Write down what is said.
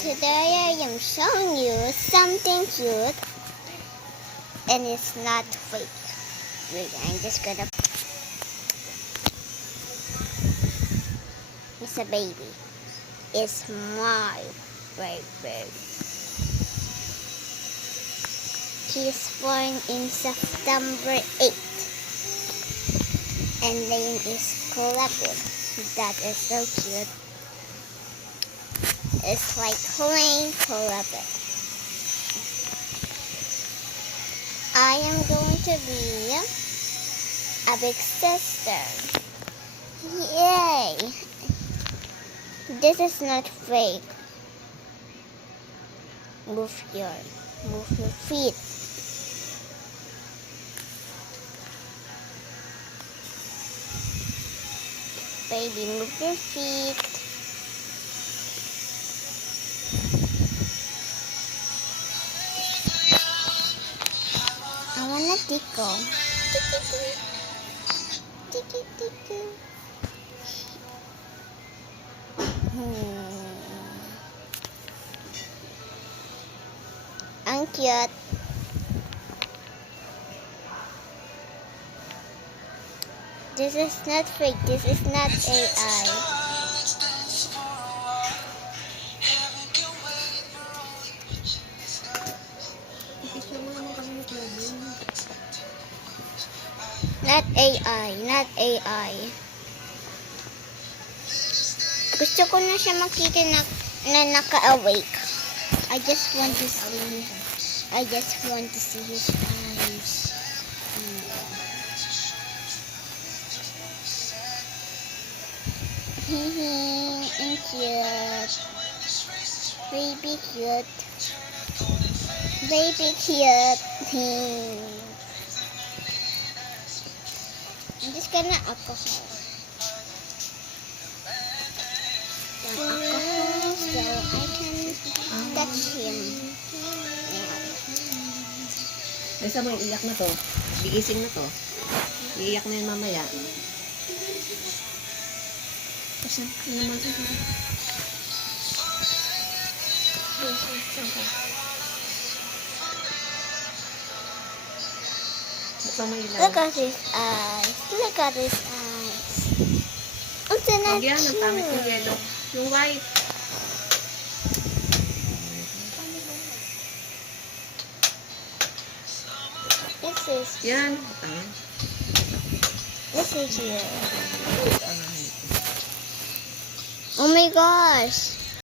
Today I am showing you something cute, and it's not fake. Wait, I'm just gonna. It's a baby. It's my baby. He's born in September 8th, and name is Colette. That is so cute. It's like plain Colette. I am going to be a big sister. Yay! This is not fake. Move your feet. Baby, move your feet. I wanna tickle. Tickle. Ang cute. This is not fake. This is not AI. Not AI. Not AI. Gusto ko na siya makita na naka-awake. I just want to see his eyes. And cute. Baby cute. Baby cute. I'm just gonna alcohol. Alcohol so I can touch him. Basta mo iyak na to. Bigising na to. Iiyak na yun mamaya. Kasi, ano naman sa Look at his eyes. Look at his eyes. Ang sana yan, ang pangit yung yellow. Yung white. Yan. Yan. This is here. Oh my gosh.